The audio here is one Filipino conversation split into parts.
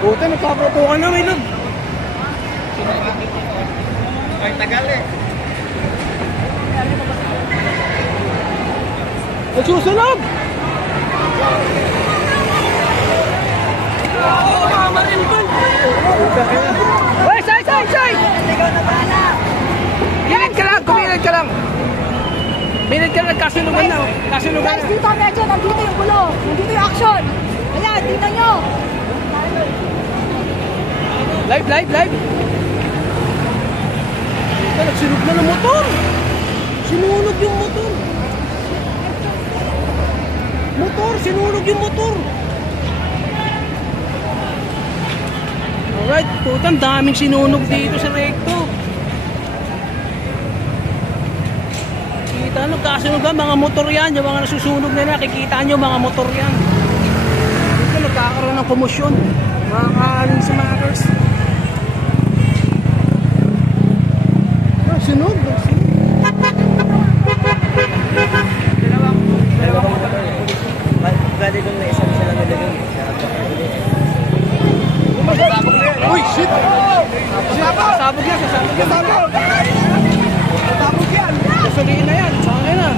Puta, nagpaprotokan na may log. Ay, tagal eh. Nagsusunog! Uy, say! Minid ka lang, kuminid ka lang. Minid ka lang, kasunugan na. Kasunugan Guys, na. dito medyo, nandito yung gulo. Nandito yung action. Ayan, tingnan nyo. Live. Nagsunog na ng motor. Sinunog yung motor. Sinunog yung motor. Alright, putang daming sinunog dito sa recto. Kita nyo, kasunog ang mga motor yan. Yung mga nasusunog na nakikita nyo, mga motor yan. Dito nagkakaroon ng komosyon. Mga kaaling sa matters. Sunog. Dalawang motor. Pwede kung may isang sila nalagay. Uy, shit! Sasabog yan. Gasolina na yan. Saan na?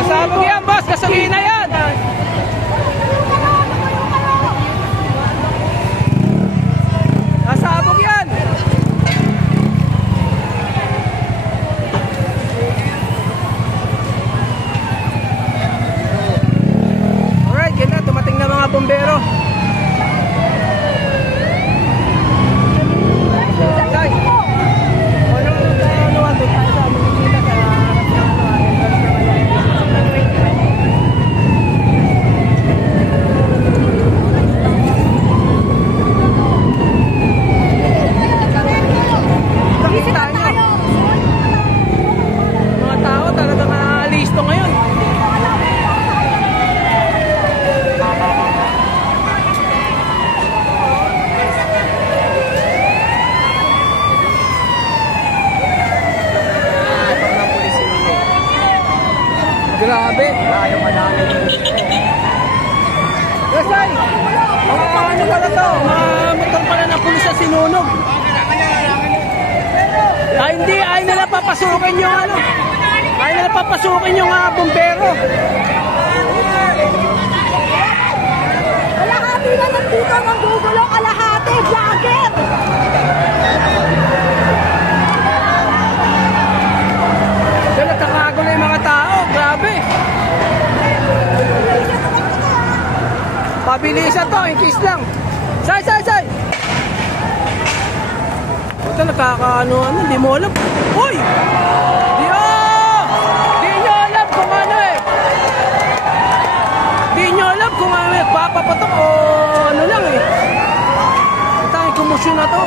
Sasabog yan, boss. Gasolina yan. Sasabog yan. Alright, yan na. Tumating na mga bombero. Grabe. Ayaw madami. Resay! Mga ano pala to? Mga motor pala na pulis sa sinunog. Hindi, ay nila papasukin yung ano. Ay nila papasukin yung bombero. Kalahati na nandito ng gugulo. Kalahati, vlogger. Diyan nagkakagulo yung mga tao. Grabe. Pabilisan to, in case lang. Say! Ito nakakaano, di mo alam. Uy! Di nyo alam kung ano eh. Di nyo alam kung ano eh. Papapatok o ano lang eh. Ito ang komosyon na to.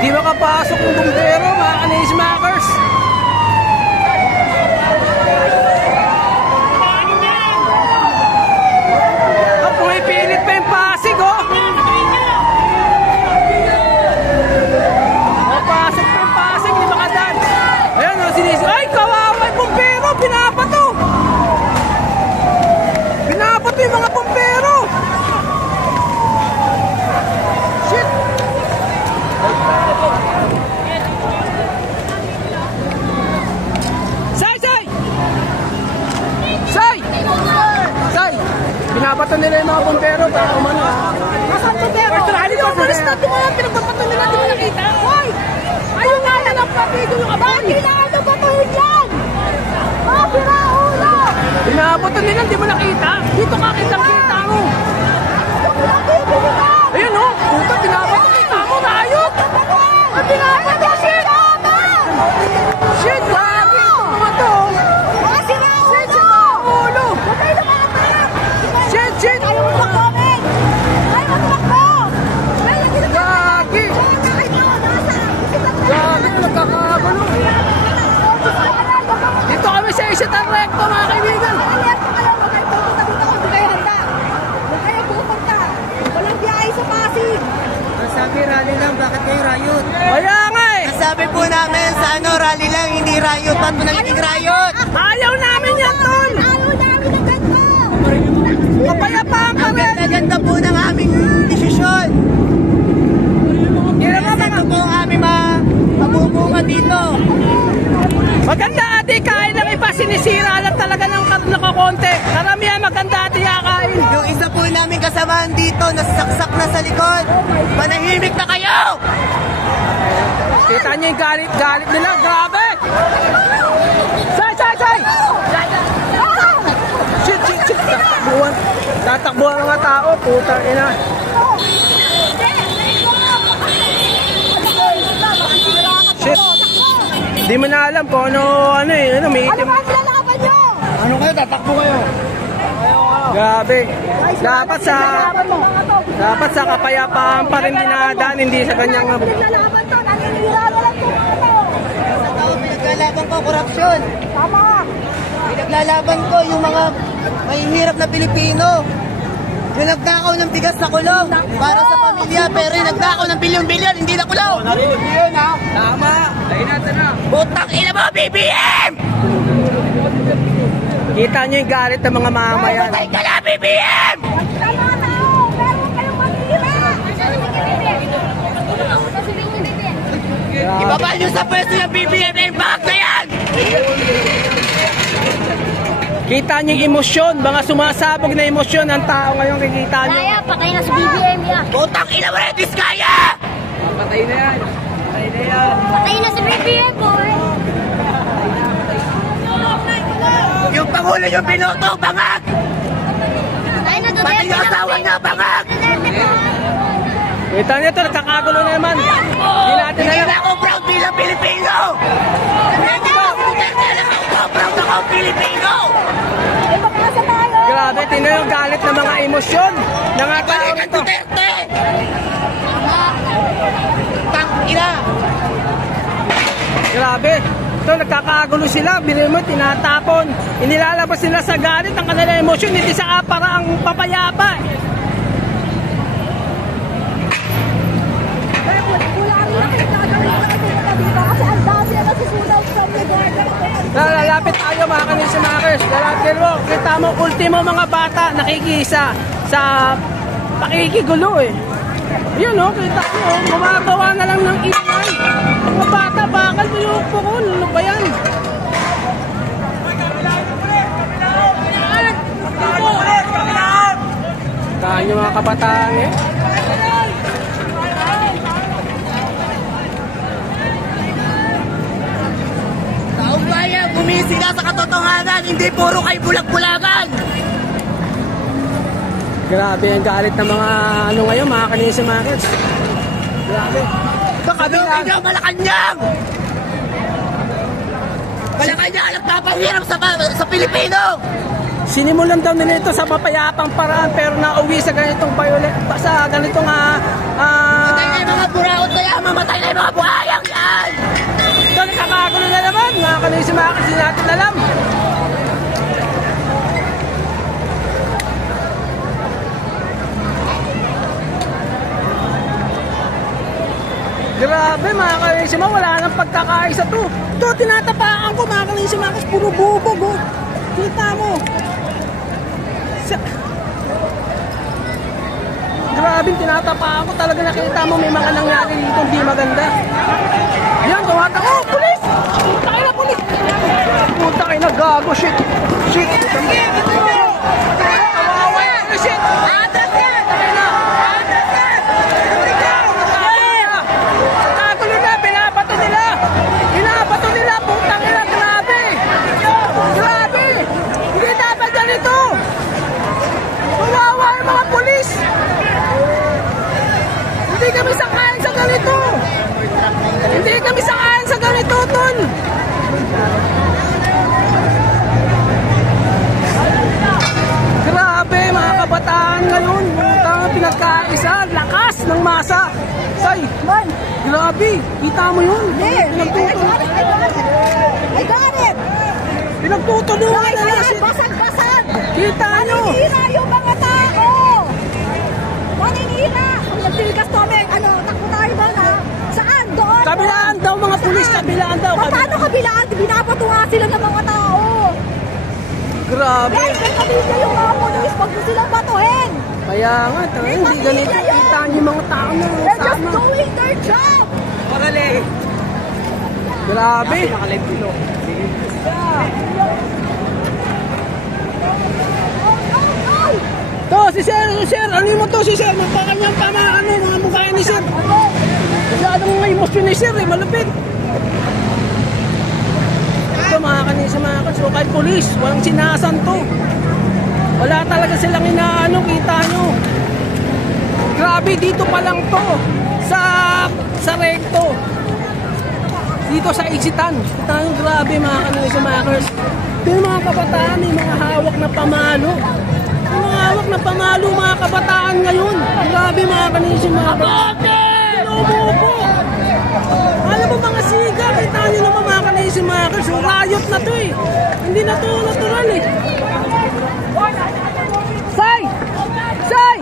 Di makapasok ng bumbero, mga kanismakers. Pumipilit pa yung Pasig, oh! Pasok pa yung Pasig, di makadaan. Ayan, oh, sinisig. Ay, kawawa yung bumbero! Pinapato! Pinapato yung mga bumbero! Shit! Pinapato nila yung mga bombero para umano. Nasaan bombero? Yung pulis na tumalang pinagpapato nila, di mo nakita? Hoy! Ayun nga na lang papito yung abay! Bakit na ano ba tuhin yan? Mga piraulo! Pinapato nila, di mo nakita? Dito ka kitang-kita mo. Ayun o, puta, pinapato kita mo, naayot! Ay, pinapato, shit! Shit, grabe! Pumato! Mga sinaulo! Shit, ulo! Patay na mga tayo! Shit! Ayaw mo mag-comment! Ayaw mo mag-comment! Gagi! Gagi na nagkakagulo. Dito kami sa Isitan Recto, mga kaibigan. Alerto kayo, huwag kayo pupunta dito kung di kayo handa. Huwag kayo pupunta. Walang biyahe sa Pasig. Sabi, rally lang. Bakit kayo rayot? Kaya nga eh! Sinabi po namin sa rally lang, hindi riot. Ba't po nagiging riot? Ayaw namin yan, tol! Ayaw namin ng ganito! Kapayapaan Ang kami! ganda-ganda po ng aming desisyon. Ito po ang aming mabubunga dito. Maganda ate, kain ng iba, sinisira lang talaga ng nakakonte. Karamihan maganda ate kakain. Yung isa po namin kasamaan dito, nasaksak na sa likod. Manahimik na kayo! Kita niyo yung galit nila, grabe! Say! Shit! Tatakbuhan mga tao, puta ina. Shit! Di mo na alam kung may Ano itim. ba ang pinalaban nyo? Ano kayo? Tatakbo kayo. Grabe. Dapat sa kapayapaan pa rin dinadaan, hindi sa ganyang Pinaglalaban to, naninira na lang to. Sa tao pinaglalaban ko, korupsyon. Tama. Pinaglalaban ko yung mga mahihirap na Pilipino. Yung nagnakaw ng bigas na kulong para sa pamilya, pero yung nagnakaw ng bilyon-bilyon, hindi na kulong. Narinig yun, ha? Tama. Lagyan natin na. Butang ina mo, BBM! Kita niyo yung galit ng mga mamamayan. Patay ka na, BBM! Tama tao, pero huwag kayong manira. Ibaba nyo sa pwesto ng BBM na yung bag na yan! Kita niyo yung emosyon, mga sumasabog na emosyon ng tao ngayon, kikita niyo. Kaya, patay na si BBM yan. Butang ina mo na, Diskaya! Patay na yan. Patay na si BBM, boy. Yung Pangulo yung binoto, bangag! Patay na Duterte. Pati yung asawa niya, bangag! Kita niyo ito, nagkakagulo na naman. Hindi natin Hindi alam. na ako proud bilang Pilipino! Hindi ba ako proud ako Pilipino! Ay, magkasa tayo. Grabe, tingnan yung galit ng mga emosyon. Ng mga tao Balik ang rito. Duterte! Tang ina! Grabe. Ito, nagkakagulo sila. Bilhin mo, tinatapon. Inilalabas sila sa galit ang kanilang emosyon. Hindi sa para ang papayapa. Kasi ang dami na nasusunod sa lugar. Lalapit tayo mga kanisimakers. Lalapit mo. Kita mo, ultimo mga bata nakikisa sa pakikigulo eh. Yun o, kita mo, gumagawa na lang ng ingay. Mga bata, bakal mo yung pukul. Ano ba yan? Tahan yung mga kabataan eh. Taong bayan, gumising ka sa katotohanan, hindi puro kay bulag-bulagan! Grabe ang galit ng mga ano ngayon, mga kanisimakers. Grabe. Ito Sabi kabila. niyo, Malacanang! Malacanang ang nagpapahirap sa Pilipino! Sinimulan daw nila ito sa mapayapang paraan pero nauwi sa ganitong sa ganitong Matay na yung mga buraot na yan! Mamatay na yung mga buhayang yan! ito nakakagulo na naman mga kanisimakers, hindi natin alam. Grabe mga kanisima, wala nang pagkakaisa to. Ito, tinatapaan ko mga kanisima kasi puro bubog oh. Kita mo. Grabe, tinatapaan ko talaga, nakita mo may mga nangyari dito hindi maganda. Yan, tumata. Oh, pulis! Puta kayo na, pulis! Puta kayo na, gago, shit! Shit! Kawawa yan, shit! Atras yan! Kagulo na, pinapato nila! Pinapato nila, putang ina, grabe! Grabe! Hindi dapat ganito! Kawawa yung mga pulis! Hindi kami sangayon sa ganito! Hindi kami sangayon sa ganito, tol! Grabe, mga kabataan ngayon! Putang pinagkaisa, lakas ng masa! Say, man, grabe! Kita mo yun? I got it! Pinagtutulungan na lang siya! Basag-basag! Kita nyo! Maninira yung mga tao! Maninira! Kung nagtiligas to, takbo tayo ba na? Saan? Doon! Kabilaan daw mga pulis, kabilaan daw. Paano kabilaan? Binapatunga sila ng mga tao. Grabe. Guys, may pamilya yung mga pulis. Huwag mo silang batuhin. Kaya nga, hindi ganito kita yung mga tao na They're just doing their job. Grabe. To, si Sir, ano mo to si Sir? Magpakanyang mga mukha ni Sir. Masyadong mga emosyon ni Sir, malupit. Ito mga kanisa mga kanisa, kahit polis, walang sinasan to. Wala talaga silang inaano, kita nyo. Grabe, dito pa lang to. Sa recto. Dito sa Isitan. Kita nyo, grabe mga kanisa mga kanisa. Ito yung mga kabataan, may mga hawak na pamalo. Yung mga hawak na pamalo mga kabataan ngayon. Grabe mga kanisa mga kanisa. Umuupo. Alam mo mga siga, kita nyo naman mga kanisa mga kanisa. Riot na to eh. Hindi na to natural eh. Say! Say!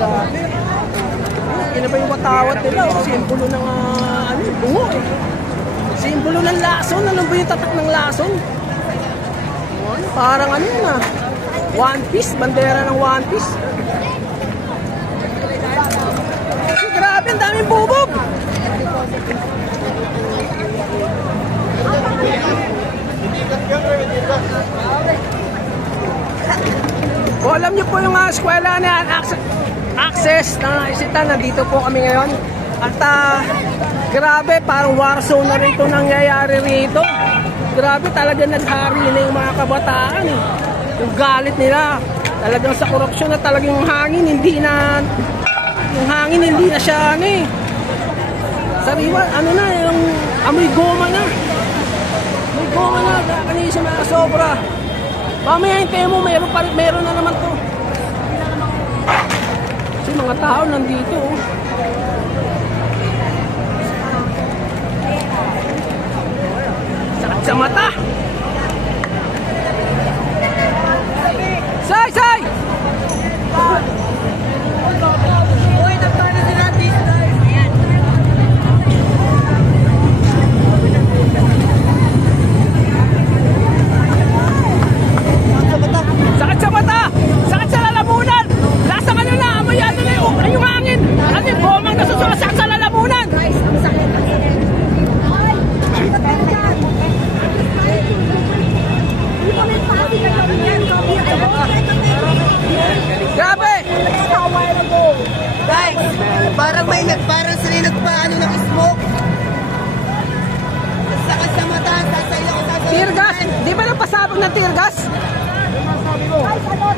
Grabe. Yan na ba yung watawat nila? Simbolo ng bungo eh. Simbolo ng lason. Alam ba yung tatak ng lason? Parang ano yun One Piece, bandera ng One Piece. Grabe, ang daming bubog. O, alam niyo po yung eskwela na Access na Isitan, nandito po kami ngayon. At grabe, parang war zone na rin ito nangyayari rito. Grabe, talaga naghari na yung mga kabataan eh. Yung galit nila, talagang sa korupsyon na talagang yung hangin hindi na siya ano eh. Sariwa, ano na, yung amoy goma na. Amoy goma na, kanina siya mga sobra. Mamaya hintayin mo, meron na naman to. Kasi mga tao nandito oh. Sakit sa mata. Say! Uy, nagtana sila dito. Sakit sa mata! Sakit sa lalamunan! Lasa ka nila! Amoy ano na yung hangin! Ano yung bomang nasusuwasak sa lalamunan! Guys, ang sakit ng init. Ay! Grabe! Guys, parang sila nagpaano ng smoke. Sakit sa mata, sasayaw ko sasayaw. Tear gas! Di ba napasabog ng tear gas? Guys, ano?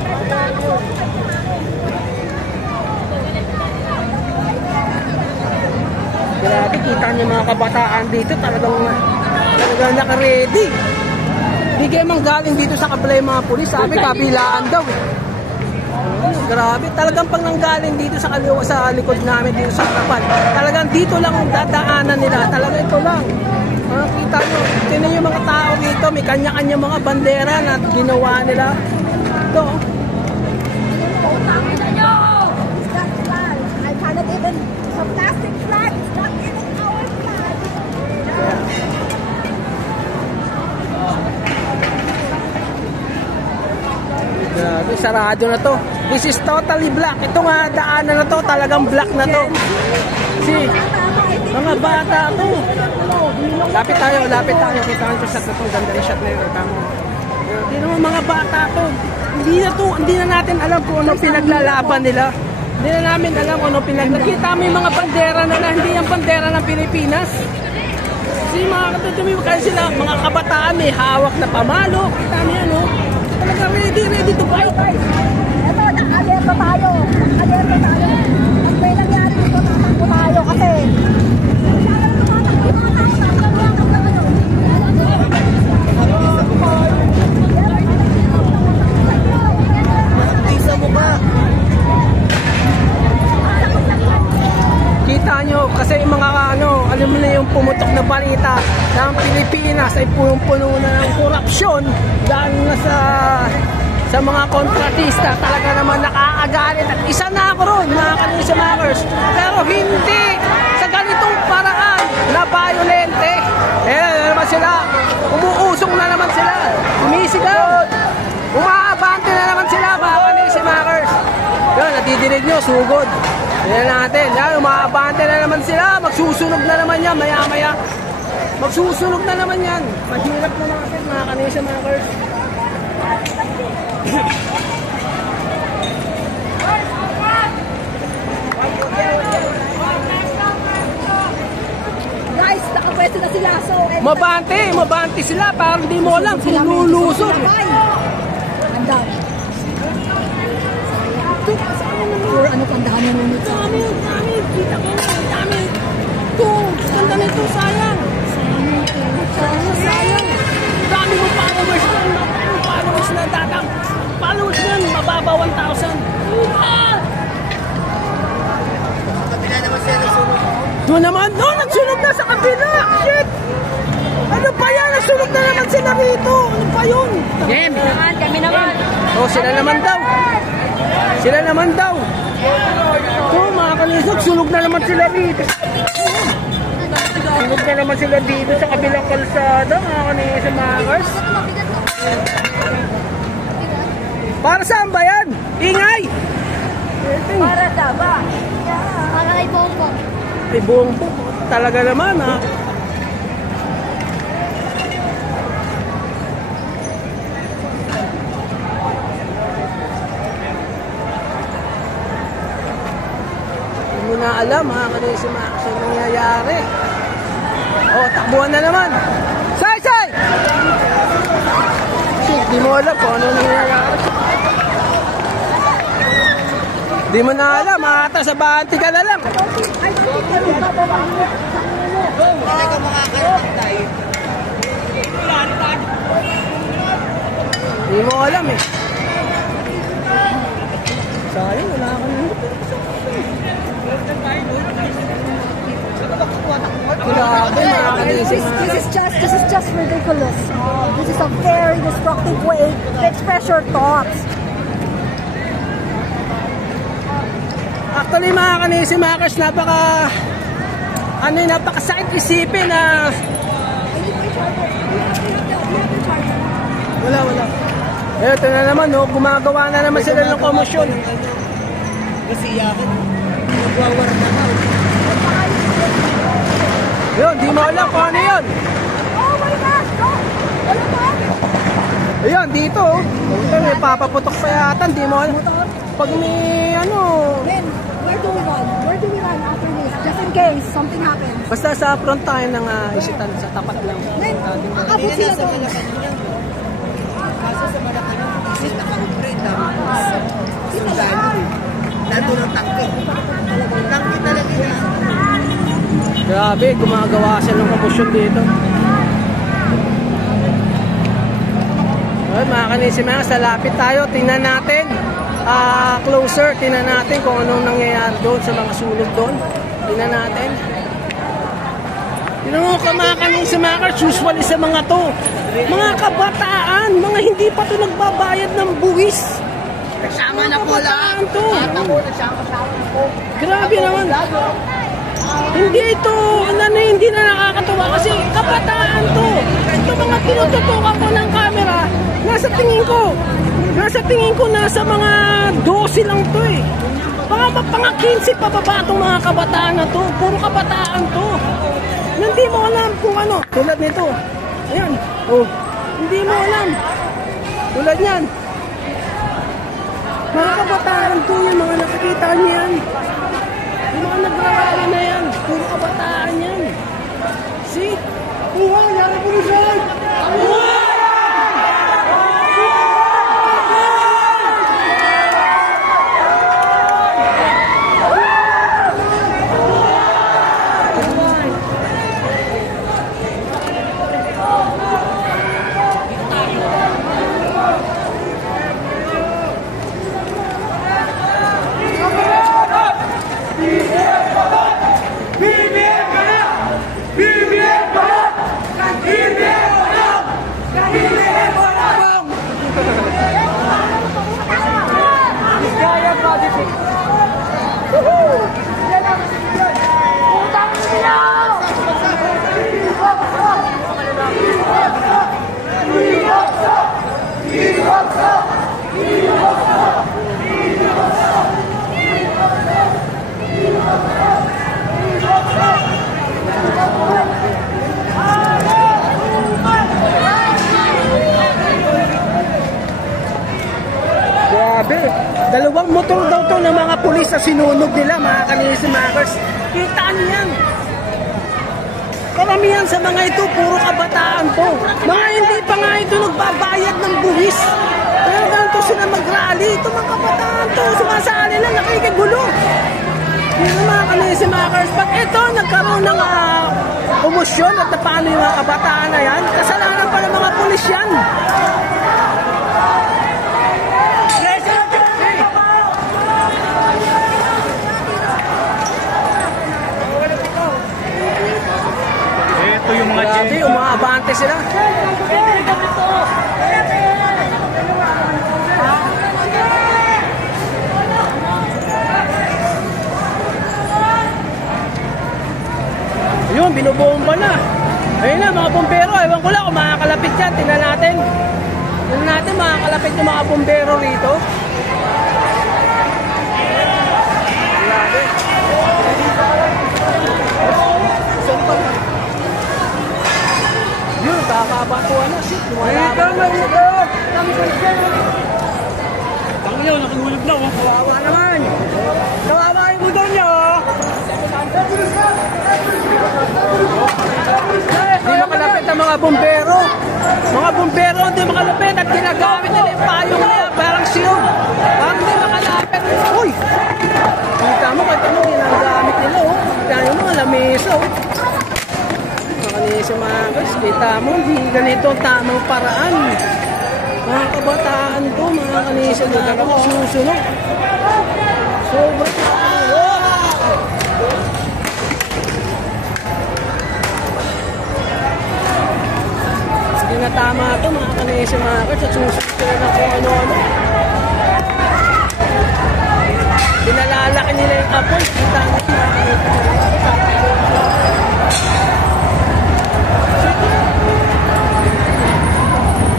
Grabe, kita niyo mga kabataan dito talagang naka-ready. Di kayo manggaling dito sa kabila yung mga pulis. Sabi, kabilaan daw. Grabe, talagang pag nanggaling dito sa kaliwa, sa likod namin dito sa harapan. Talagang dito lang ang dadaanan nila. Talagang ito lang. Kita nyo, tingnan yung mga tao dito. May kanya-kanya mga bandera na ginawa nila. Ito. I cannot even some plastic flag is not even our flag. Grabe, sarado na to. This is totally black. Ito nga, daanan na to, talagang black na to. See, mga bata to. Lapit tayo. Kita nyo sa shot na to. Ganda na shot na yun. Tingnan mo mga bata to. Hindi na natin alam kung ano pinaglalaban nila. Hindi na namin alam kung ano pinaglalaban. Nakita mo yung mga bandera nila, hindi yung bandera ng Pilipinas. Kasi mga katutuloy kayo sila, mga kabataan may hawak na pamalo. Kita mo yan, oh. Talaga ready to fight. Ito, naka-alerto tayo. Pag may nangyari dito, tatakbo tayo kasi Sa mukha. ng Pilipinas ay punong-puno na ng korupsyon dahil na sa mga kontratista. Talaga naman nakakagalit at isa na ako ron mga Kanisya Makers, pero hindi sa ganitong paraan na violente. Ayan na naman sila, umuusong na naman sila, umisigaw, umaabante na naman sila mga Kanisya Makers. Yan, natidinig nyo, sugod. Yan natin, yan, umaabante na naman sila, magsusunog na naman yan maya-maya. Magsusunog na naman yan. Mahirap na natin mga Kanisya Makers. Guys, nakapwesto na sila. So, Mabante sila. Parang di mo alam kung lulusog. Ang dami. Or ano pang dami nunod sa amin? Dami. Kita ko na. Dami. Ito. Ganda na ito. Sayang. Sayang. Dami mong followers na. Followers na datang. Followers na. Mababa 1,000. Kabila naman siya nagsunog. Doon naman. Oh, nagsunog na sa kabila. Shit. Ano pa yan? Nagsunog na naman sila rito. Ano pa yun? Kami naman. Oh, sila naman daw. Sila naman daw. Oh, mga Kanisya, sunog na naman sila rito. Sunog na naman sila dito sa kabilang kalsada, mga Kanisya Makers. Para saan ba yan? Ingay! Para daba. Para kay Bongbong. Ay, Bongbong. Talaga naman, ha? Hindi mo na alam, ha? Kanisya Makers, ang nangyayari. Oh, takbuhan na naman. Say! Shit, di mo alam kung ano nangyayari. Di mo na alam, ata sa bahanti ka na lang. Talaga makakatay. Di mo alam eh. Sayang, wala ka na. Grabe, mga Kanisya. This is just ridiculous. This is a very destructive way to express your thoughts. Actually, mga Kanisya Makers, napakasakit isipin na wala. Ito na naman, no, gumagawa na naman sila ng komosyon. Kasi yakit. Nagwawaran na daw. Yun, di mo alam kung ano yun. Oh my gosh! Ano ba? Ayun, dito, oh. May papaputok pa yata, di mo alam. Pag may ano, Then, where do we run? Where do we run after this? Just in case something happens. basta sa front tayo ng isitan, sa tapat lang. Then, aabot sila doon. Kaso sa Malacanang, kasi naka-upgrade lang. Sundalo eh. Nandun ang tangke. Tangke talaga yun. Grabe, gumagawa sila ng komosyon dito. Alright, mga Kanisya Makers, sa lapit tayo, tingnan natin. Closer, tingnan natin kung anong nangyayari doon sa mga sunog doon. Tingnan natin. Yun ang mga Kanisya Makers, usually sa mga to, mga kabataan, mga hindi pa to nagbabayad ng buwis. Nagsama na po lang. Kabataan to. Nagsama-sama po. Grabe naman. Hindi ito, hindi na nakakatuwa kasi kabataan to. Ito mga tinututukan ko ng camera, nasa tingin ko nasa mga 12 lang to eh. Mga 15 pababa itong mga kabataan na to. Puro kabataan to. Hindi mo alam kung ano. Tulad nito. Ayan. Oh. Hindi mo alam. Tulad yan. Mga kabataan to yan. Mga nakikita niyan. Yung mga nagrarala na yan. Puro kabataan yan. See? Buhay! Yara po rin siya! Buhay! BBM! Dalawang motor daw to ng mga pulis na sinunog nila, mga kanisimakers. Kita niyo yan. Karamihan sa mga ito, puro kabataan po. Mga hindi pa nga ito nagbabayad ng buwis. Kaya ganito sila mag-rally. Ito mga kabataan to, sumasali na, nakikigulo. Yun ang mga kanisimakers. Pag ito nagkaroon ng emosyon at paano yung mga kabataan na yan, kasalanan pa ng mga pulis yan. Ito yung mga Grabe, umaabante sila. Ayun, binubomba na. Ayun na, mga bumbero. Ewan ko lang kung makakalapit yan. Tingnan natin. Tingnan natin, makakalapit yung mga bumbero rito. Grabe. Yun, kakabatuan na. Shit, lumalaban. Tangyaw, nakahulog na. Kawawa naman. Kawawa yung motor niya, oh. Hindi makalapit ang mga bumbero. Mga bumbero hindi makalapit at ginagamit nila yung payong nila. Parang siyog. Parang hindi makalapit. Uy! Kita mo, kahit ano ginagamit nila, oh. Kita mo mga lamesa, oh. Mga mga guys, kita mo, hindi ganito ang tamang paraan. Mga kabataan to, mga kanisa na susunod. Sobrang hindi na tama ito, mga kanisa mga guys, at susunod sila na kung ano-ano. Pinalalaki nila yung apoy, kita mo mga kanisa.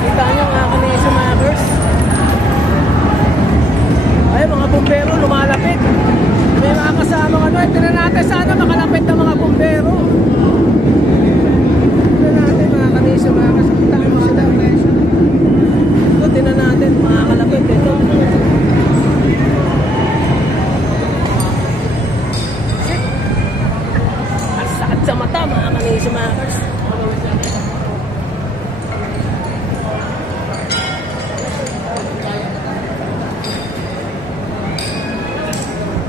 Kita nyo mga kanisa mga girls. Ay, mga bumbero lumalapit. May mga kasamang ano. Tignan natin sana makalapit ng mga bumbero. Tignan natin mga kanisa mga girls. Kita nyo sila. Ito, tignan natin makakalapit ito. Ang sakit sa mata mga kanisa mga girls.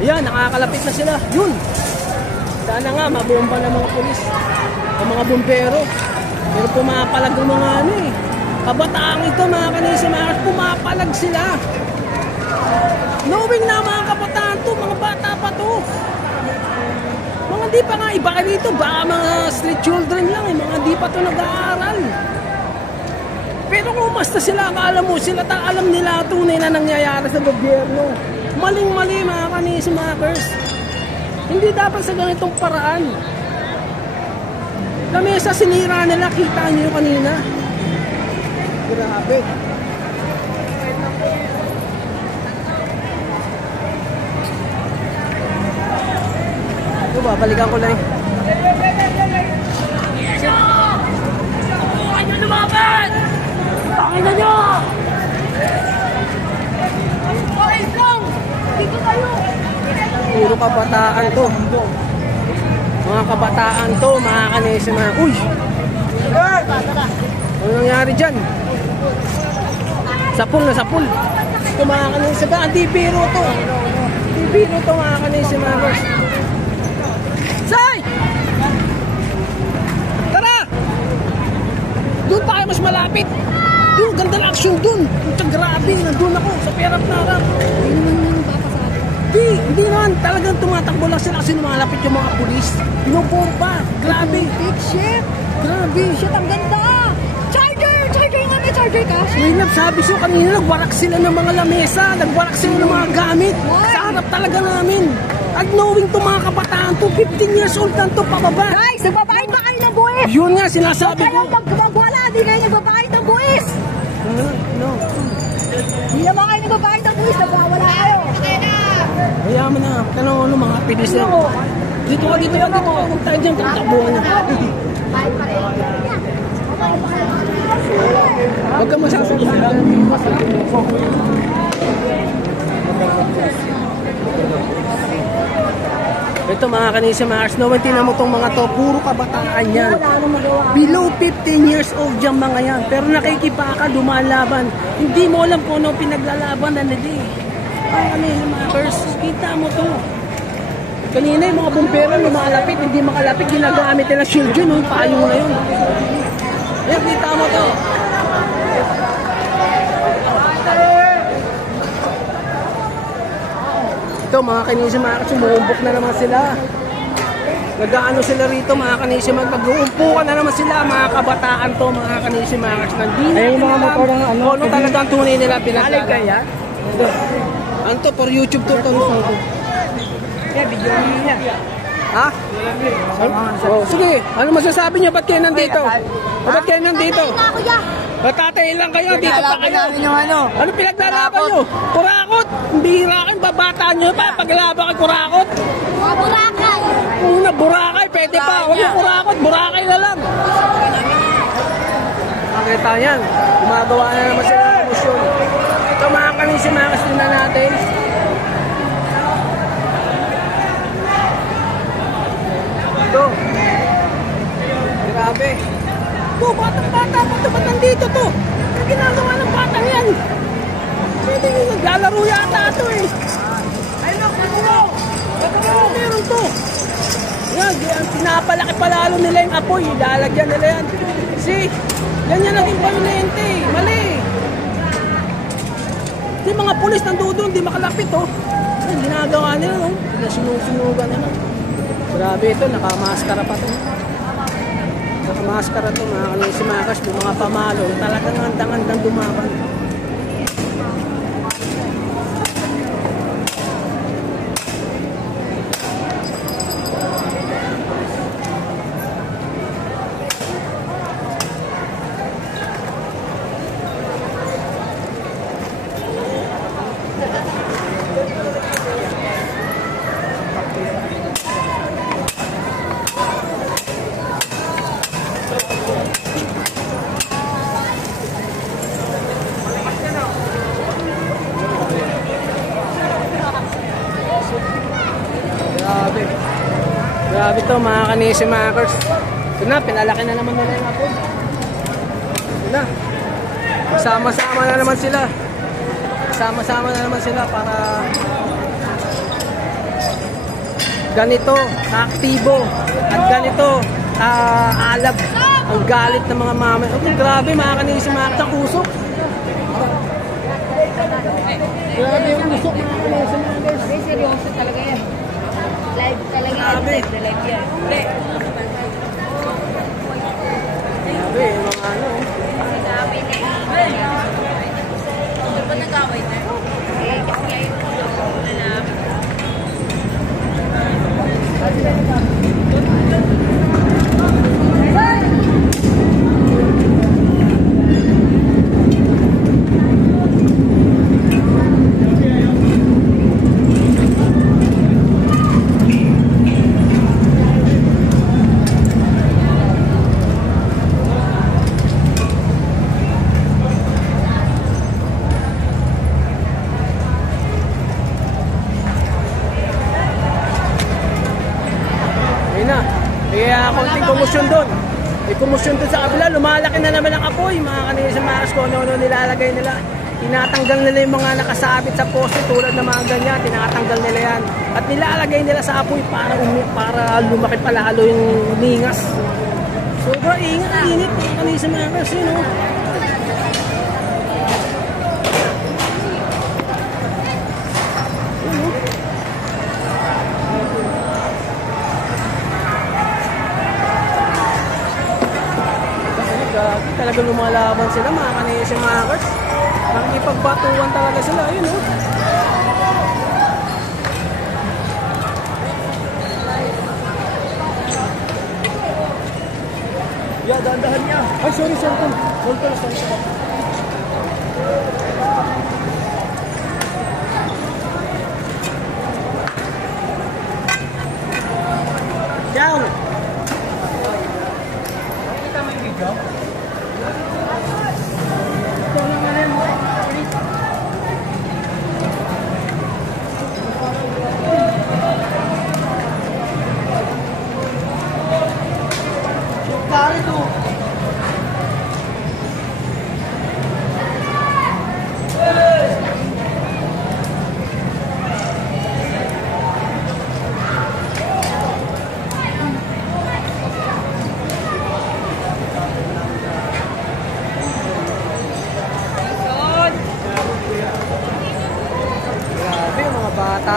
Ayan, nakakalapit na sila. Yun. Sana nga, mabomba ng mga pulis. Ang mga bumbero. Pero pumapalag ng mga ano eh. Kabataan ito, mga kanisa, mga pumapalag sila. Knowing na mga kabataan to, mga bata pa to. Mga di pa nga iba dito, baka mga street children lang eh. Mga di pa to nag-aaral. Pero kung basta sila, alam mo, sila alam nila tunay na nangyayari sa gobyerno. Maling-mali mga kanisimakers. Hindi dapat sa ganitong paraan. Lamesa sinira nila, kita nyo kanina. Grabe. Ito ba, balikan ko lang. Huwag nyo lumaban! Pakita nyo! Dito tayo. Puro kabataan to. Mga kabataan to, mga kanisa mga... Uy! Ano nangyari dyan? Sapul na sapul. Ito mga kanisa ba? Di biro to. Di biro to mga kanisa mga boss. Say! Tara! Doon tayo mas malapit. Doon, ganda na action doon. Puta, grabe. Nandun ako sa perap na harap. Hindi naman. Talagang tumatakbo lang sila kasi lumalapit yung mga pulis. Binobomba. Grabe. Big shit. Grabe. Shit, ang ganda. Charger! Charger nga, may charger ka? Maynab, sabi so kanina, nagwarak sila ng mga lamesa. Nagwarak sila ng mga gamit. Sa harap talaga namin. At knowing to mga kabataan to, 15 years old lang to pababa. Guys, nagbabayad ba kayo ng buwis? Yun nga, sinasabi ko. Huwag kayong magwala, di kayo nagbabayad ng buwis. No. Hindi naman kayo nagbabayad ng buwis, nagwawala kayo. Kaya mo na, tanong ano mga pilis na. Dito ka. Huwag tayo dyan, tatakbuhan na. Huwag ka masasabi. to mga kanisa mga Ars Noel. Tingnan mo tong mga to, puro kabataan yan. Below 15 years old yung mga yan. Pero nakikipaka, lumalaban. Hindi mo alam kung ano pinaglalaban na nila eh. Mga kanisa mga Ars, kita mo to. Kanina yung mga bumpero lumalapit, hindi makalapit, ginagamit nila shield yun, payong na yun. Ayan, kita mo to. Ito mga kanisa mga Ars, sumuumbok na naman sila. Nag-ano sila rito mga kanisa, mag-uumpukan na naman sila mga kabataan to mga kanisa mga Ars. Ay, mga motor ng ano talaga ang tunay nila pinagkaya. Ano to, for YouTube to. Yeah, video niya. Ha? Oh, sige, ano masasabi niyo? Ba't kayo nandito? Ba't kayo nandito? Tatay lang kayo, dito pa kayo. Ano pinaglalaban nyo? Kurakot! Bihira kayo, babata nyo pa. Paglaban kayo, kurakot. Mga Boracay. Una, Boracay, pwede pa. Huwag yung kurakot, Boracay na lang. Makita yan. Gumagawa na naman sila ng emosyon. Ito mga kanisi, mga kastina natin. Ito. Grabe. Ito, batang-bata pa ito. Ba't nandito to? Ang ginagawa ng batang yan. Pwede yung naglalaro yata ito eh. Ay, look, meron to. Yan, pinapalaki palalo nila yung apoy. Ilalagyan nila yan. See, ganyan naging violente. Mali. Yung mga pulis nandun, di makalapit oh. Ang ginagawa nila oh. Sinusunugan nila. Grabe ito, nakamaskara pa ito. Nakamaskara ito, mga kanisimakas, mga pamalo. Talagang handang-handang dumaban. Grabe to mga kanisimakers. Ito na, pinalaki na naman nila yung apoy. Ito na. Sama-sama na naman sila. Sama-sama na naman sila para ganito, aktibo at ganito, alab ang galit ng mga mama. Ito, grabe mga kanisimakers. Ang usok. Grabe yung usok mga kanisimakers. Seryoso talaga yan. Live talaga yan. Live yan. Grabe, mga ano. Sinabi na yun. Ano ba nag-away na? Eh, kasi ngayon po alam. Kaya konting kumusyon doon. May kumusyon doon sa kabila. Lumalaki na naman ang apoy. Mga kanina sa maas ko, ano-ano nilalagay nila. Tinatanggal nila yung mga nakasabit sa poste tulad ng mga ganyan. Tinatanggal nila yan. At nilalagay nila sa apoy para lumaki palalo yung ningas. Sobra init. Mga kanina sa maas. Yun o. Talagang lumalaban sila mga kanisimakers. Nakikipagbatuan talaga sila. Yun o. Yeah, dahan-dahan niya. Ay, sorry. Hold on. Sorry. Ciao! Kita mo yung video?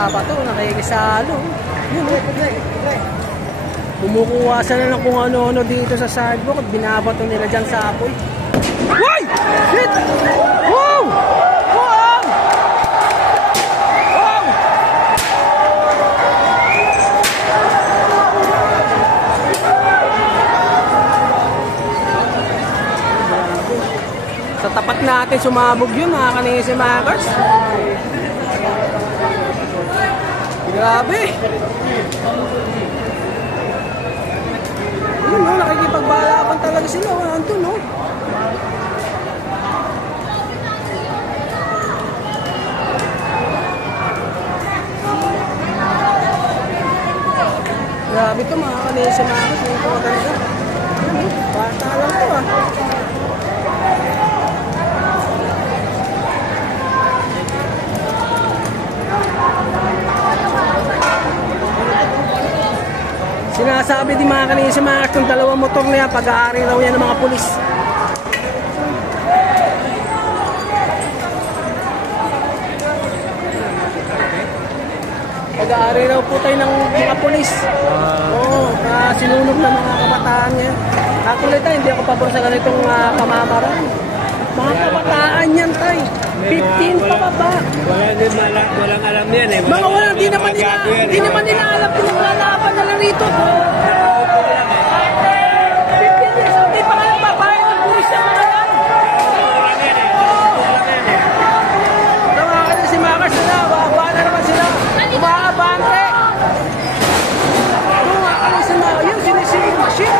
nagbabato, nakikisalo. Yun, kumukuha sila ng kung ano-ano dito sa sidewalk at binabato nila dyan sa apoy. Uy! Shit! Wow! Wow! Wow! Sa tapat natin sumabog yun, mga kanisimakers. Grabe! Yun, no, nakikipagbalapan talaga sila. Andun, no? Grabe ito, mga kanisimakers. Hindi ko maganda. Bata lang ito, ah. Sinasabi din mga kanisimakers kung dalawang motor na yan, pag-aari raw yan ng mga pulis. Pag-aari raw po tayo ng mga pulis. Oo, sinunog ng mga kabataan niya. Actually tayo, hindi ako pabor sa ganitong pamamaraan. Mga kabataan yan tayo. 15 pa ba? Walang alam yan eh. Mga wala, di naman nila alam pinaglalaban nila rito. 15 years old, di pa nga babae ng pulis na mga yan. Tawakan na si Makers sila, wala naman sila. Umaabante. Tawakan na si Makers, yun sinisira. Shit,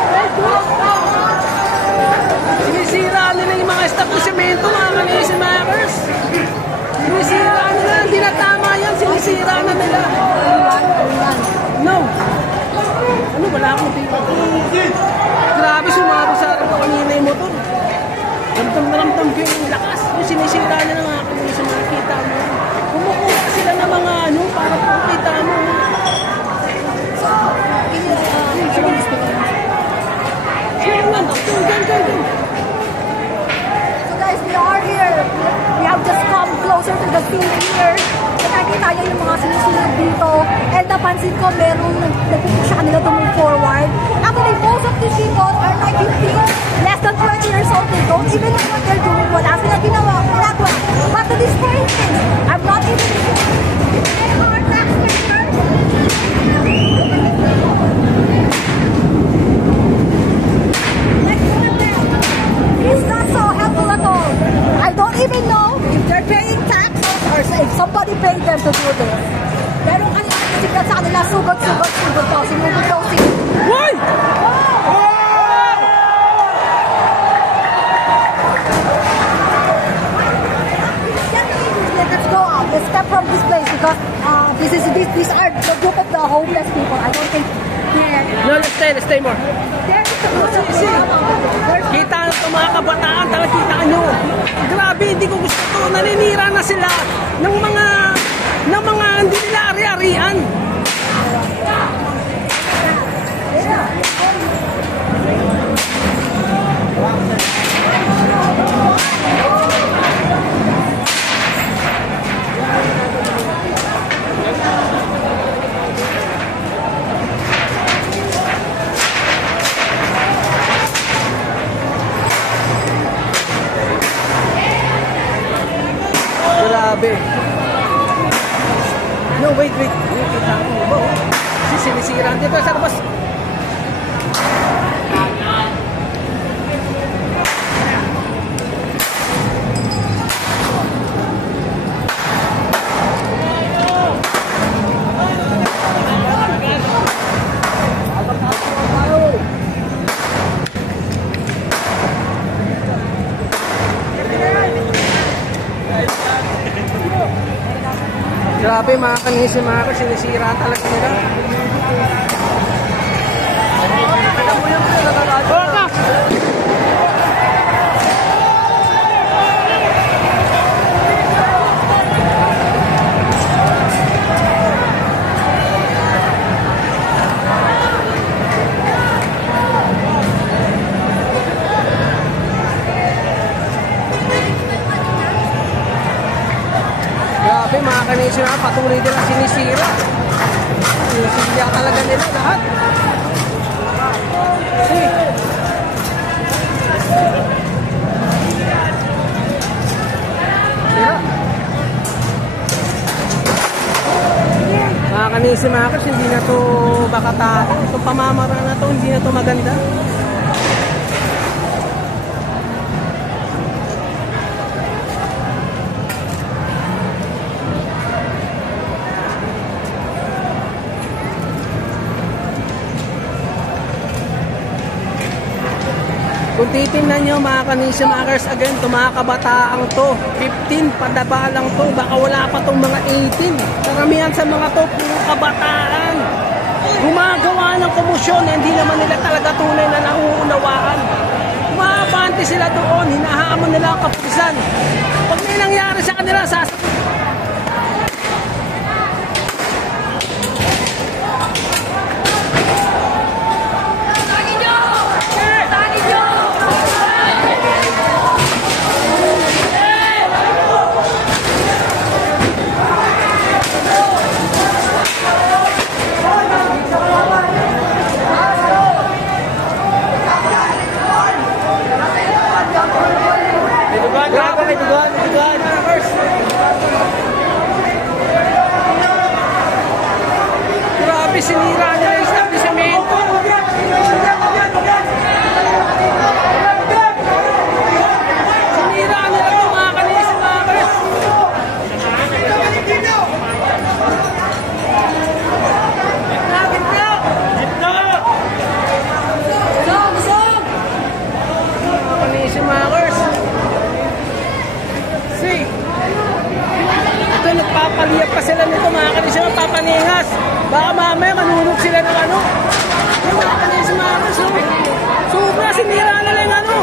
sinisira nila yung mga staff ng semento, mga kanina si Makers. Sinisira nila, hindi na tama yan, sinisira na nila. No. Ano, wala akong tipa. Grabe, sumabog sa araw ko kanina yung motor. Ramdam na ramdam ko yung lakas. Yung sinisira nila mga kanina sa mga kita mo. Kumukuha sila ng mga ano, para po kita mo. So guys, we are here. We have just come closer to the scene here. Nakikita nyo yung mga sinusunod dito. And napansin ko, merong nagpupush kanila to move forward. Actually, most of these people are like 15, less than 20 years old. They don't even know what they're doing. Wala sila ginagawa. But to this point, I'm not even sure. They are taxpayers. It's not so helpful at all. I don't even know if they're paying taxes or if somebody paid them to do this. Meron kanina nagsikat sa kanila, sugod daw, sinugod daw sila. Uy! Let's go out. Let's step from this place because these are the group of the homeless people. I don't think they're... No, let's stay more. Kita nyo ito mga kabataan, talagang kita nyo. Grabe, hindi ko gusto ito. Naninira na sila ng mga hindi nila ari-arian. Grabe. No, wait. Kita mo. Sinisiraan dito sa labas. Grabe mga kanisimakers, sinisira talaga nila. Grabe mga kanisyo na patuloy nila sinisira. Sinisira talaga nila lahat. See? Sira. Mga kanisyo mga kas, hindi na to baka tao. Itong pamamaraan na to, hindi na to maganda. Kung titingnan nyo mga kanisyo makers, again, ito mga kabataang to, 15, padaba lang to, baka wala pa tong mga 18. Karamihan sa mga to, puro kabataan. Gumagawa ng komosyon na hindi naman nila talaga tunay na nauunawaan. Umabante sila doon, hinahamon nila ang kapulisan. Pag may nangyari sa kanila, sasabihin. Grabe, sinira nila yung establishmento. Sinira nila ito mga kanisyo makers. Mga kanisyo makers. See? Ito, nagpapaliyap pa sila nito mga kanisyo, nagpapaningas. Baka mamaya manunod sila ng ano. Yung mga kanisyo mga kanisyo, sobra sinira nila yung ano.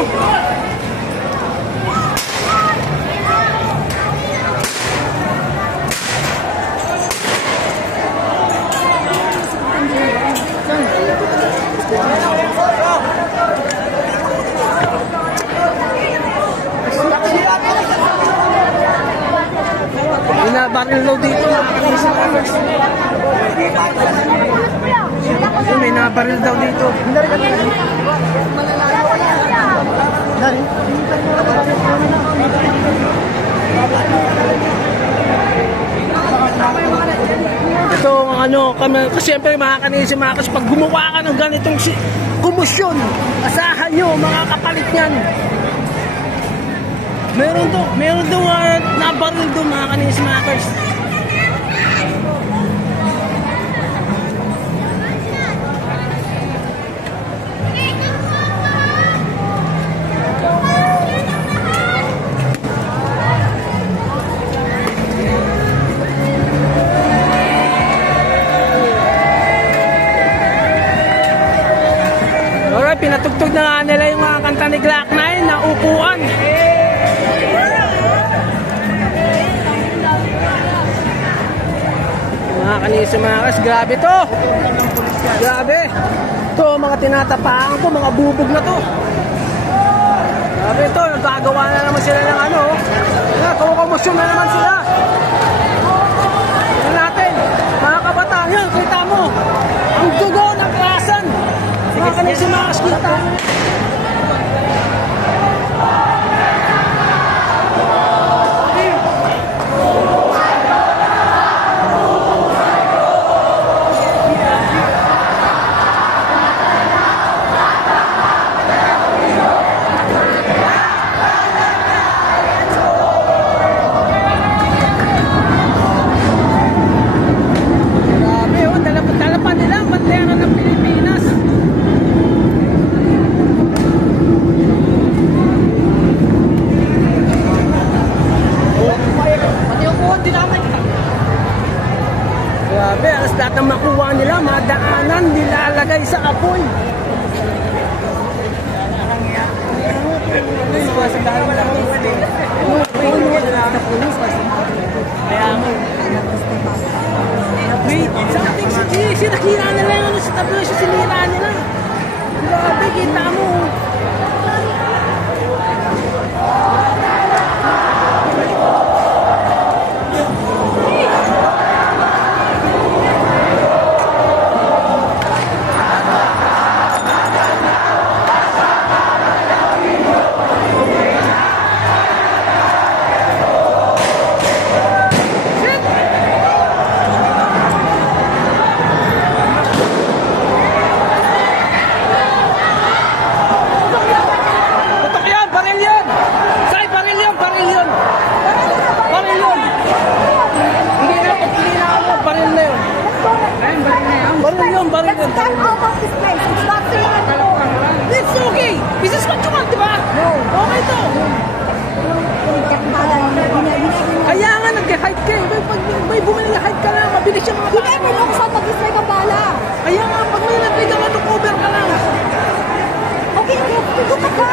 Binabaril daw dito mga kanisyo mga kanisyo. May nabaril daw dito. Ito ano, kasi siyempre mga kanisyo mga kanisyo, pag gumawa ka ng ganitong komosyon, asahan nyo mga kapalit nyan. Meron daw nabaril daw mga kanisyo mga kanisyo. Pinatugtog na nga nila yung mga kanta ni Glock 9 na upuan. Mga kanisyo mga kas, grabe to. Grabe. Ito mga tinatapaan to, mga bubog na to. Grabe to, nagkagawa na naman sila ng ano. Kukomosyon na naman sila. Yan natin, mga kabataan yan, kita mo. Ang dugo ng klasan. Mga kanisyo mga kas, kita. Dala pa nila ang bandera ng Pilipinas. may bumilahad ka lang, mabilis yung mga Hindi, may lang saan mag-strike ang bala. Kaya nga, pag may nag-trade ka, cover ka lang. Okay, tutupak ka.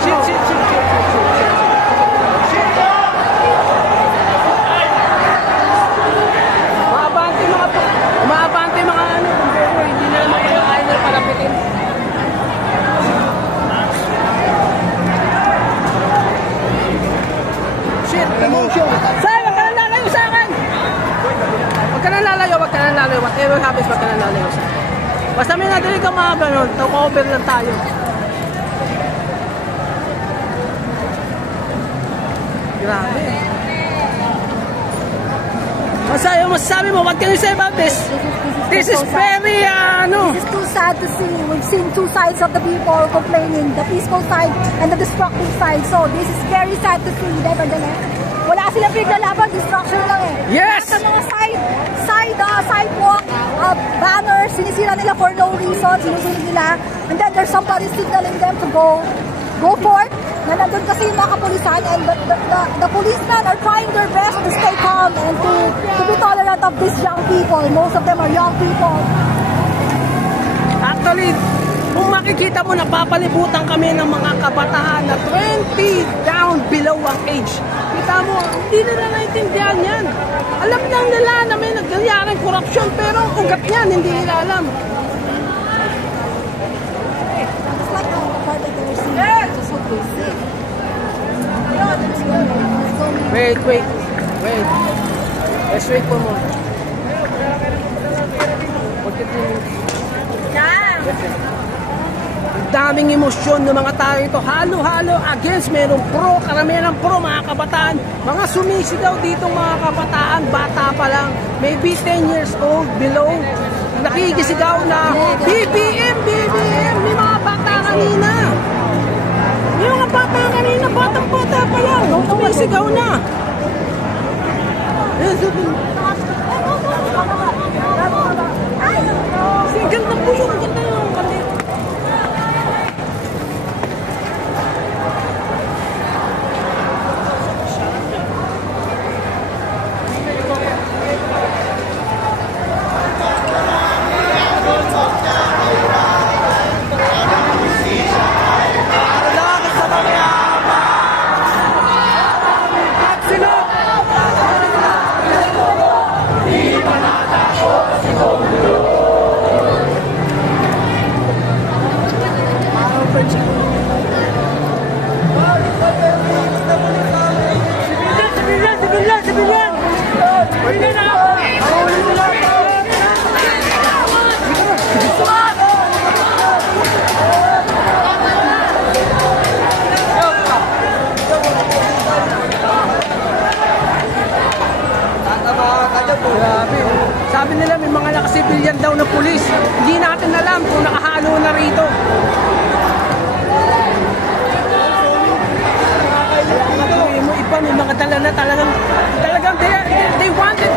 Shit. Umaabante mga ano, kumpero, hindi na naman kayo kaya nila palapitin. Shit, emotion. Sir, wag ka nang lalayo sa akin! Wag ka nang lalayo. Whatever happens, wag ka nang lalayo sa akin. Basta may nadali ka mga ganun, cover lang tayo. Grabe. Masasabi mo, what can you say about this? This is very, This is too sad to see. We've seen two sides of the people complaining, the peaceful side and the destructive side. So this is very sad to see. Nevertheless, wala silang pinaglalaban, destruction lang eh. Yes! Sa mga sidewalk, banners, sinisira nila for no reason, sinusunod nila. And then there's somebody signaling them to go forth. Na nandun kasi yung mga kapulisan, and the policemen are trying their best to stay calm and to be tolerant of these young people. Most of them are young people. Actually, kung makikita mo, napapalibutan kami ng mga kabataan na 20 down below ang age. Kita mo, hindi nila naintindihan yan. Alam lang nila na may nagkayarang korupsyon, pero ang ugat yan, hindi nila alam. It's like the part that they were seeing, just what they see. Wait. Let's wait for more. Daming emosyon ng mga tao ito. Halo-halo against, merong pro, karamihan ng pro, mga kabataan. Mga sumisigaw dito mga kabataan, bata pa lang. Maybe 10 years old, below. Nakikisigaw na, BBM! May mga bata kanina. May mga bata kanina, batang-bata pa lang. Sumisigaw na. Ganda po yung ganda yung kanina. Grabe. Sabi nila may mga nakasibilyan daw na pulis. Hindi natin alam kung nakahalo na rito. Mo iba, may mga dala na talagang they wanted,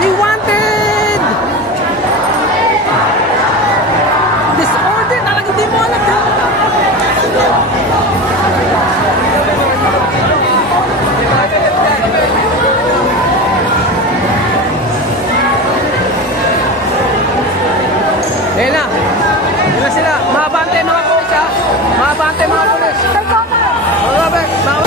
they wanted disorder, talagang di mo alam. Ayan na sila, mabante mga pulis ha, mabante mga pulis. Robert, bawal.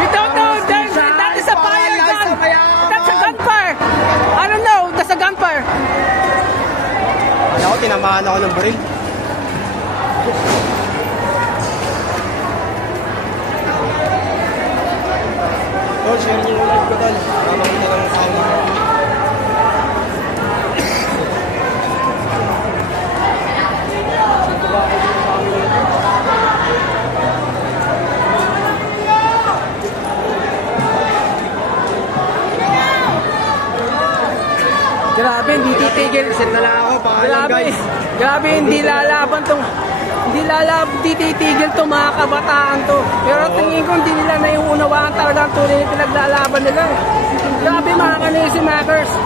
We don't know, that is a fire gun. That's a gunfire. I don't know, that's a gunfire. Ako, tinamaan ako ng baril. Oh, share niyo yung live ko doon. Para makita lang sa akin. Grabe, hindi titigil. Set na lang ako, pangalan guys. Grabe, hindi lalaban tong Di titigil to mga kabataan to. Pero tingin ko hindi nila naiunawaan talaga ang tunay na pinaglalaban nila. Grabe mga kanisimakers.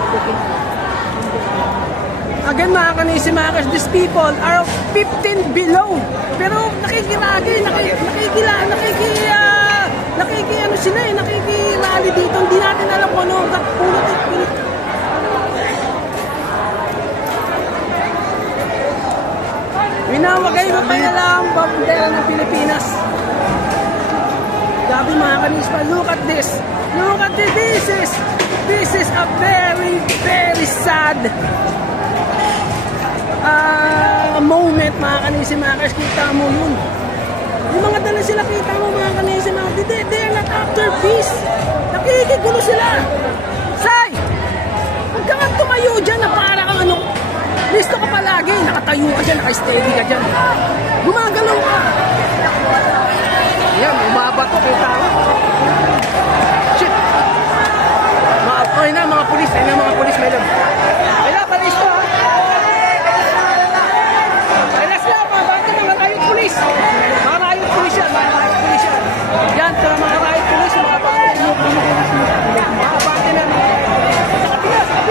Again mga kanisimakers, these people are 15 below. Pero nakikirali dito. Hindi natin alam kung ano. Winawagay mo pa nila ang bandera ng Pilipinas. Grabe mga kanispa, look at this. Look at this. This is a very, very sad moment mga kanisimakers. Kita mo yun. Yung mga dala sila, kita mo mga kanisimakers. They are not after peace. Nakikigulo sila. Say! Huwag ka nga tumayo dyan na para kang ano. Listo ka palagi, nakatayo ka dyan, naka-steady ka dyan. Gumagalaw ka. Yan, umabat ko kita. Shit. Okay na mga pulis, may lab. May lab, palisto ha. Palilas na, mga bata, mga riot pulis. Mga riot pulis yan. Yan, mga riot pulis, mga bata. Mga bata na. Sa kabila.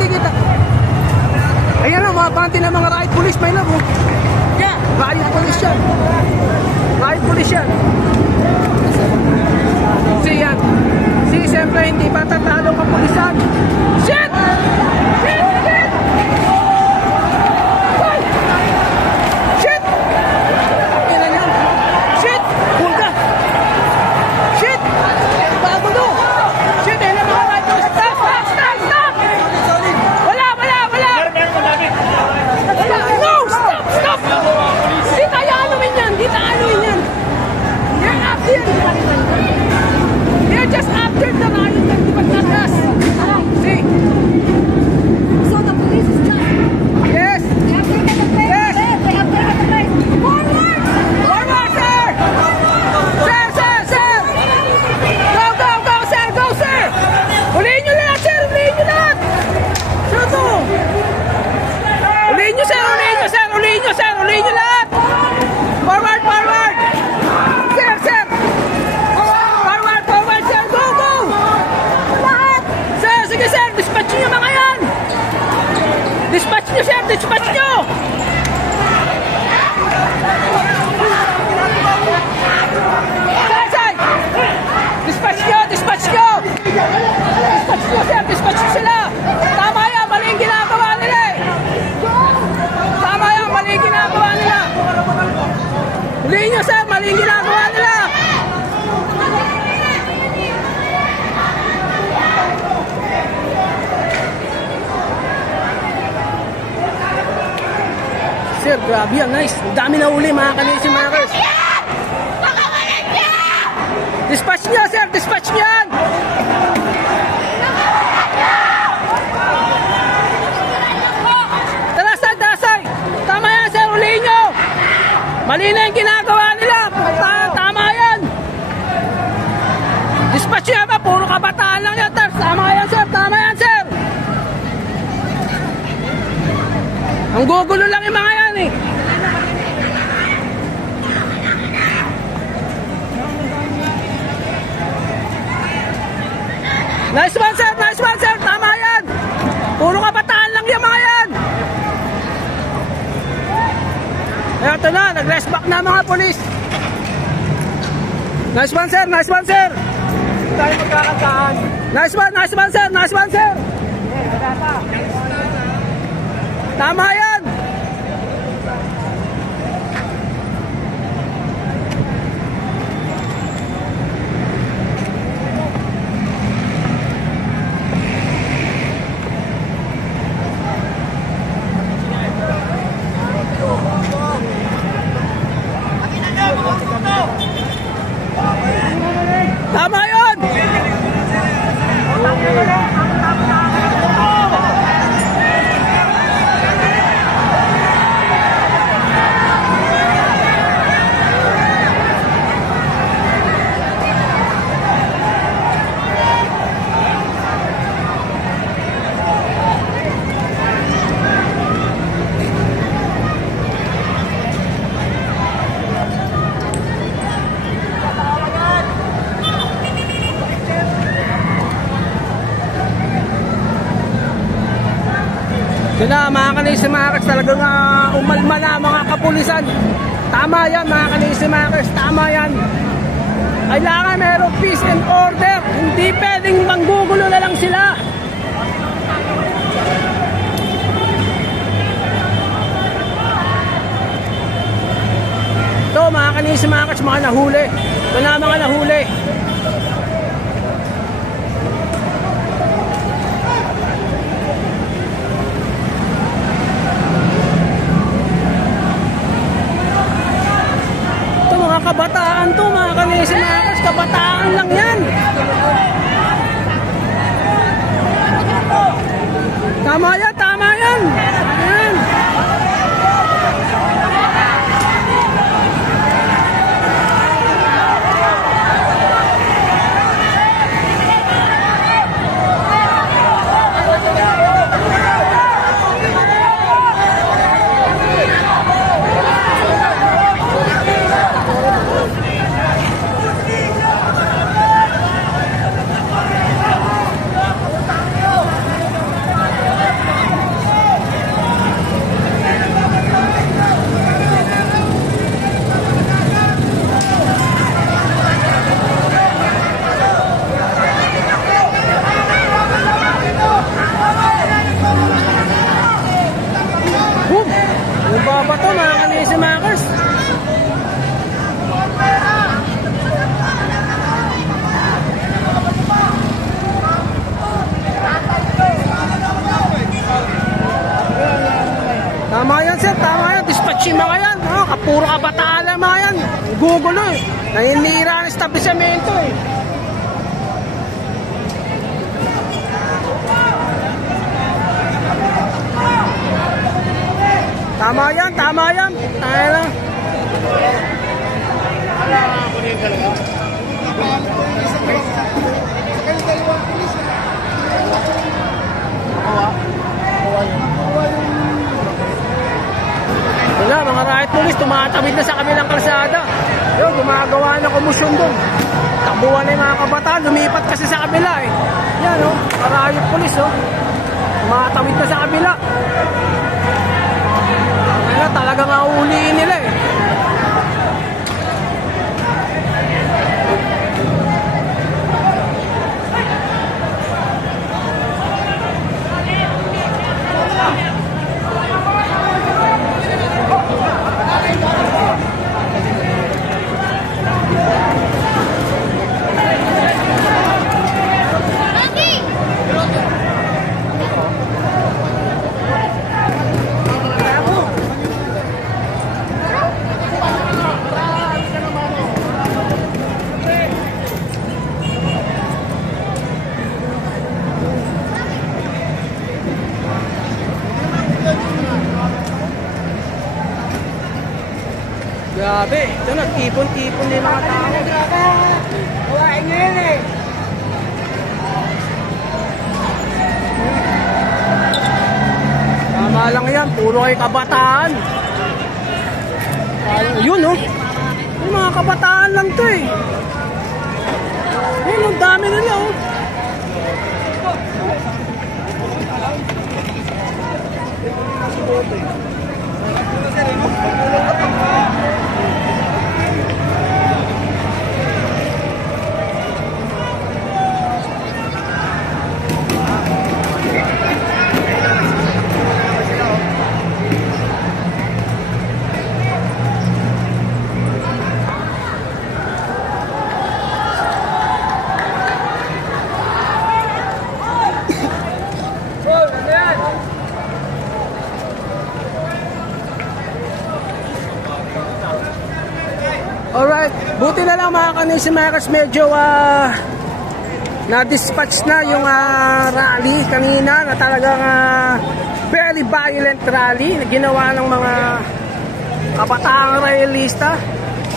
Di kita. Ayan o, mga bante ng mga riot police, may labo. Yeah, riot police yan. Yan. Siyempre, hindi pa tatalo ka pulisan. Shit! They're just after the riot and the pagkakas. See? So the police is just... Yes! They have taken the place. Yes! They have taken the place. Forward! Forward, sir! Sir! Go, sir! Go, sir! Ulihin nyo lahat, sir! Ulihin nyo lahat! Sino to? Ulihin nyo, sir! Ulihin nyo lahat! Forward! Dispatch nyo! Dispatch nyo, sir! Dispatch nyo sila! Tama yan! Mali yung ginagawa nila eh! Huliin nyo, sir! Mali yung ginagawa nila! Sir, grabe yan, nice. Dami na uli mga kanisimakers. Dispatch nyo, sir. Dispatch nyo yan. Talasay. Tama yan, sir. Ulihin nyo. Mali na yung ginagawa nila. Tama yan. Dispatch nyo yan ba? Puro kabataan lang yan. Tama yan, sir. Ang gugulo lang yung mga yan eh. Nice one sir, tama yan. Puro kabataan lang yung mga yan. Eto na, nag-rest back na mga polis. Nice one sir. Tayo magkakataan. Nice one sir. Tama yan. Tama yun! kanisimakers, talagang umalma na mga kapulisan. Tama yan mga kanisimakers, tama yan. Kailangan mayroong peace and order. Hindi pwedeng manggugulo na lang sila. Ito mga kanisimakers, mga nahuli. Ito na mga nahuli. Kabataan to mga kanisimakers, kabataan lang yan. Tama yan, tama yan. Yan. Baba to mga kanisimakers. Tama yan sir, tama yan. Dispatchin mga yan. Kapuro kabataan lang mga yan. Gugulo eh. Naninira ang establishmento eh. Tama yan, tama yan. Tayo lang. Wala, mga riot police, tumatawid na sa kabilang kalsada. Yun, gumagawa ng komusyon doon. Takbuhan na yung mga kabataan, lumipat kasi sa kabila eh. Yan o, mga riot police o. Tumatawid na sa kabila. Talaga nga uuliin nila eh. Grabe, ito nagtipon-tipon din mga tao. Kawain nyo yun eh. Tama lang yan, puro kay kabataan. Yun oh, yung mga kabataan lang to eh. Yun, ang dami nila oh. Alright, buti na lang mga kanisimakers, medyo na-dispatch na yung rally kanina na talagang very violent rally na ginawa ng mga kabataang royalista.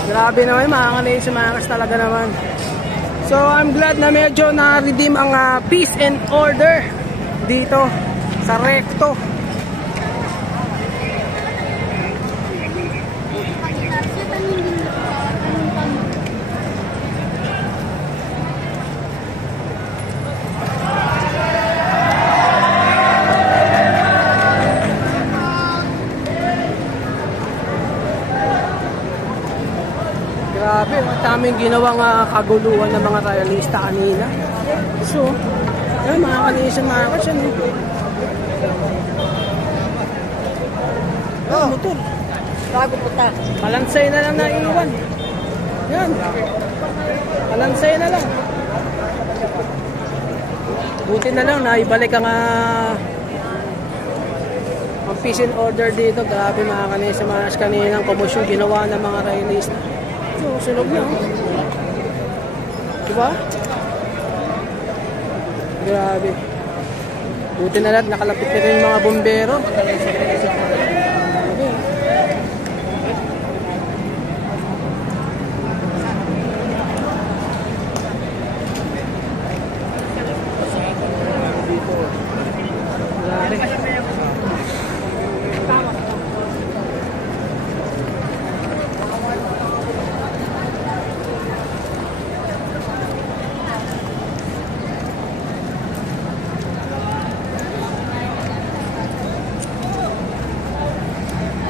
Grabe naman mga kanisimakers talaga naman. So I'm glad na medyo na-redeem ang peace and order dito sa Recto. Grabe, ang daming ginawang kaguluhan ng mga realista kanina. So, yan, mga kanisa mga kasyan. Oh, motor. Bago puta. Kalansay na lang naiiwan. Yan. Kalansay na lang. Buti na lang, naibalik ang peace and order dito. Grabe mga kanisa mga kaninang komosyon ginawa ng mga realista. So, sunog na. Diba? Grabe. Buti na lang, nakalapit na rin yung mga bombero.